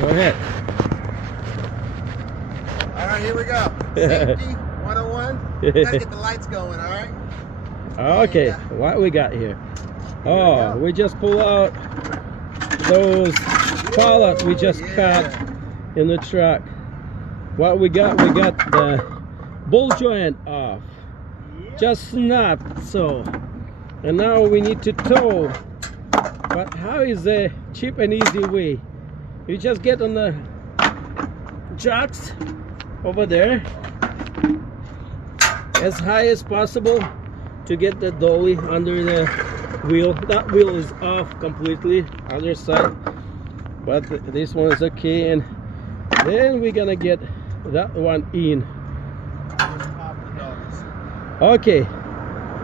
Go ahead. All right, here we go. Safety 101. You gotta get the lights going, all right? Okay, And, what we got here? Oh, we just pull out those pallets we just cut in the truck. What we got the ball joint off. Just snapped, so. And now we need to tow. But how is a cheap and easy way? You just get on the jacks over there as high as possible to get the dolly under the wheel. That wheel is off completely, other side, but this one is okay. And then we're gonna get that one in. Okay,